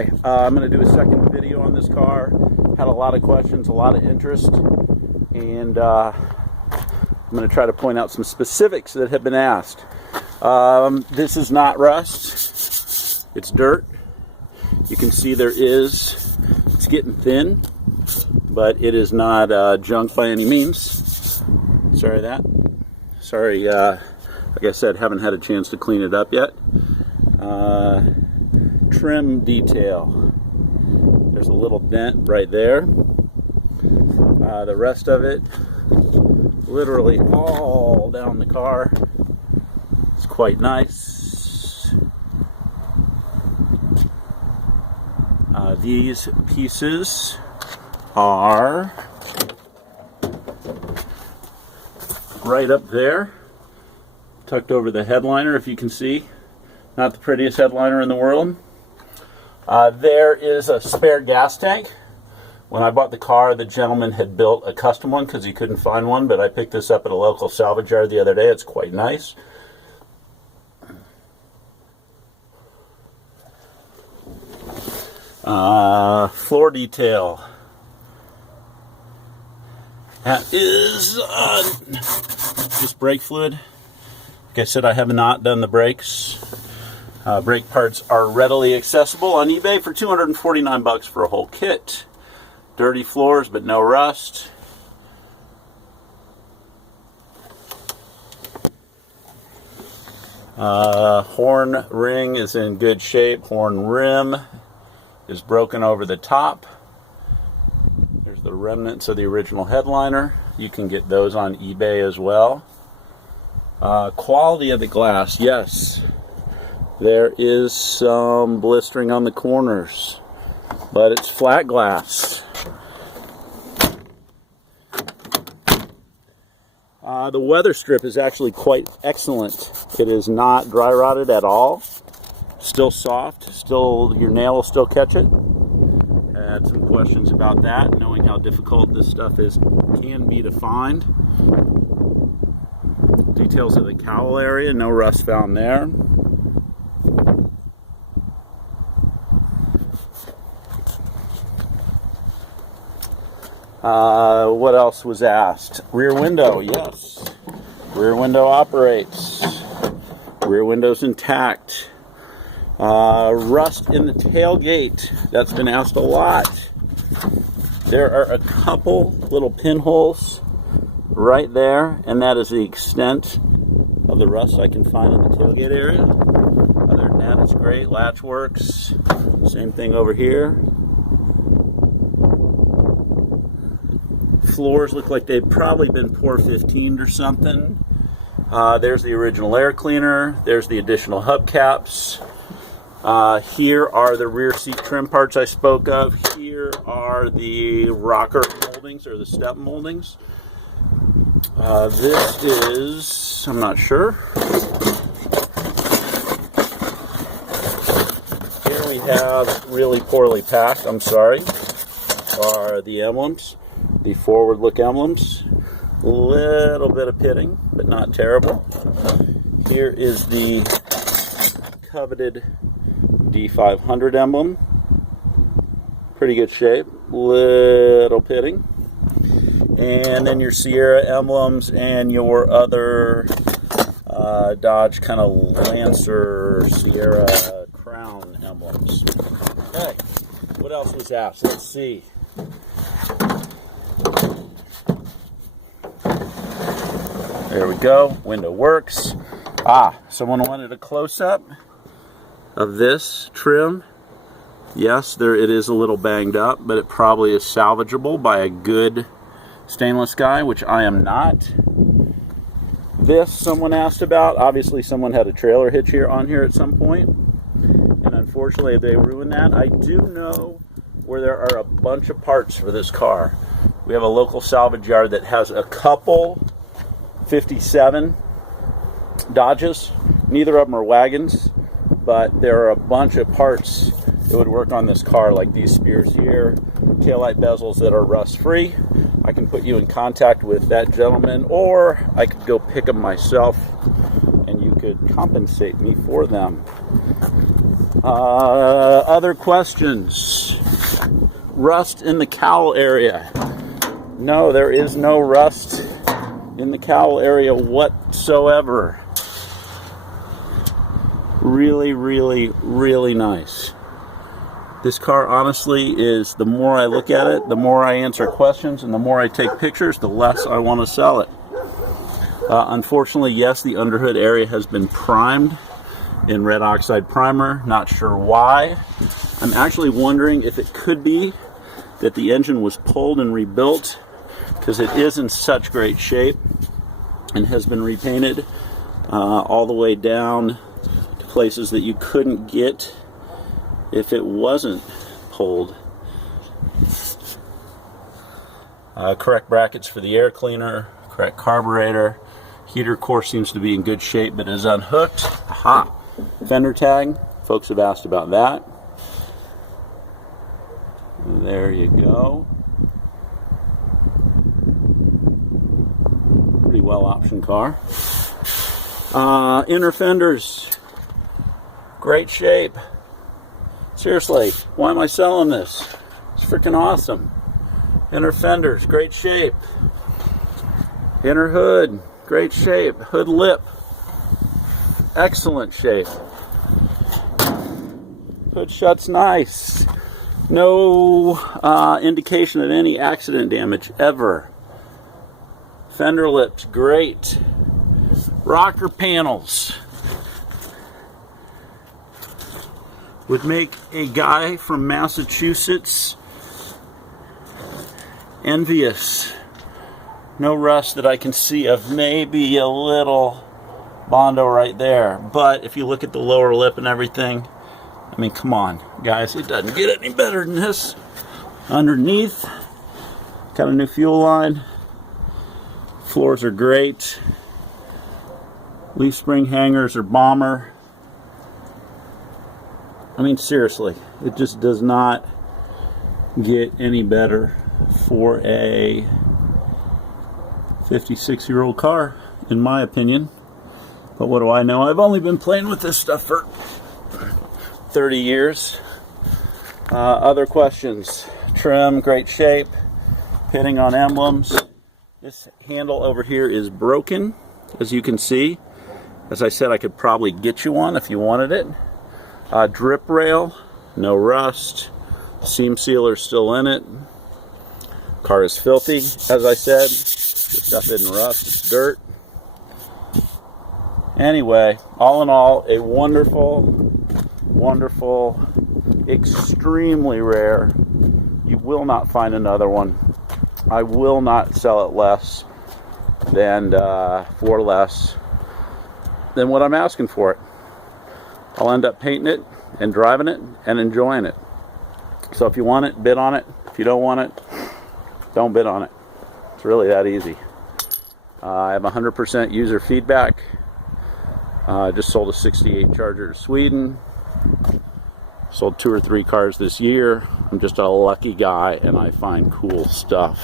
I'm going to do a second video on this car. Had a lot of questions, a lot of interest, and I'm going to try to point out some specifics that have been asked. This is not rust, it's dirt. You can see it's getting thin, but it is not junk by any means. Sorry like I said, haven't had a chance to clean it up yet. Trim detail. There's a little dent right there. The rest of it, literally all down the car, it's quite nice. These pieces are right up there, tucked over the headliner, if you can see. Not the prettiest headliner in the world. There is a spare gas tank. When I bought the car, the gentleman had built a custom one because he couldn't find one, but I picked this up at a local salvage yard the other day. It's quite nice. Floor detail. That is just brake fluid. Like I said, I have not done the brakes. Brake parts are readily accessible on eBay for $249 for a whole kit. Dirty floors, but no rust. Horn ring is in good shape. Horn rim is broken over the top. There's the remnants of the original headliner. You can get those on eBay as well. Quality of the glass, yes. There is some blistering on the corners, but it's flat glass. The weather strip is actually quite excellent. It is not dry rotted at all. Still soft, your nail will still catch it. I had some questions about that, knowing how difficult this stuff can be to find. Details of the cowl area, no rust found there. What else was asked? Rear window, yes. Rear window operates. Rear window's intact. Rust in the tailgate. That's been asked a lot. There are a couple little pinholes right there, and that is the extent of the rust I can find in the tailgate area. Other than that, it's great. Latch works. Same thing over here. Floors look like they've probably been pour 15'd or something. There's the original air cleaner. There's the additional hubcaps. Here are the rear seat trim parts I spoke of. Here are the rocker moldings or the step moldings. This is, I'm not sure. Here we have, really poorly packed, I'm sorry, are the emblems. The forward look emblems. A little bit of pitting, but not terrible. Here is the coveted D500 emblem. Pretty good shape. Little pitting. And then your Sierra emblems and your other Dodge kind of Lancer Sierra crown emblems. Okay, what else was asked? Let's see. There we go, window works. Someone wanted a close-up of this trim. Yes, it is a little banged up, but it probably is salvageable by a good stainless guy, which I am not. This someone asked about. Obviously someone had a trailer hitch on here at some point, and unfortunately they ruined that. I do know where there are a bunch of parts for this car. We have a local salvage yard that has a couple 57 Dodges. Neither of them are wagons, but there are a bunch of parts that would work on this car, like these spears here, taillight bezels that are rust free. I can put you in contact with that gentleman, or I could go pick them myself and you could compensate me for them. Other questions? Rust in the cowl area. No, there is no rust in the cowl area whatsoever. Really, really, really nice. This car, honestly, is, the more I look at it, the more I answer questions, and the more I take pictures, the less I want to sell it. Unfortunately, yes, the underhood area has been primed in red oxide primer. Not sure why. I'm actually wondering if it could be that the engine was pulled and rebuilt, because it is in such great shape and has been repainted all the way down to places that you couldn't get if it wasn't pulled. Correct brackets for the air cleaner, correct carburetor. Heater core seems to be in good shape, but is unhooked. Aha! Fender tag. Folks have asked about that. There you go. Pretty well optioned car. Inner fenders. Great shape. Seriously, why am I selling this? It's freaking awesome. Inner fenders, great shape. Inner hood, great shape. Hood lip, excellent shape. Hood shuts nice. No indication of any accident damage ever. Fender lips, great. Rocker panels. Would make a guy from Massachusetts envious. No rust that I can see of. Maybe a little Bondo right there. But if you look at the lower lip and everything, I mean, come on, guys. It doesn't get any better than this. Underneath, got a new fuel line. Floors are great. Leaf spring hangers are bomber. I mean, seriously, it just does not get any better for a 56-year-old car, in my opinion. But what do I know? I've only been playing with this stuff for 30 years. Other questions? Trim, great shape. Pitting on emblems. This handle over here is broken, as you can see. As I said, I could probably get you one if you wanted it. Drip rail, no rust. Seam sealer still in it. Car is filthy, as I said. This stuff isn't rust, it's dirt. Anyway, all in all, a wonderful, wonderful, extremely rare. You will not find another one. I will not sell it less than for less than what I'm asking for it. I'll end up painting it and driving it and enjoying it. So if you want it, bid on it. If you don't want it, don't bid on it. It's really that easy. I have 100% user feedback. I just sold a 68 Charger to Sweden. Sold 2 or 3 cars this year. I'm just a lucky guy and I find cool stuff.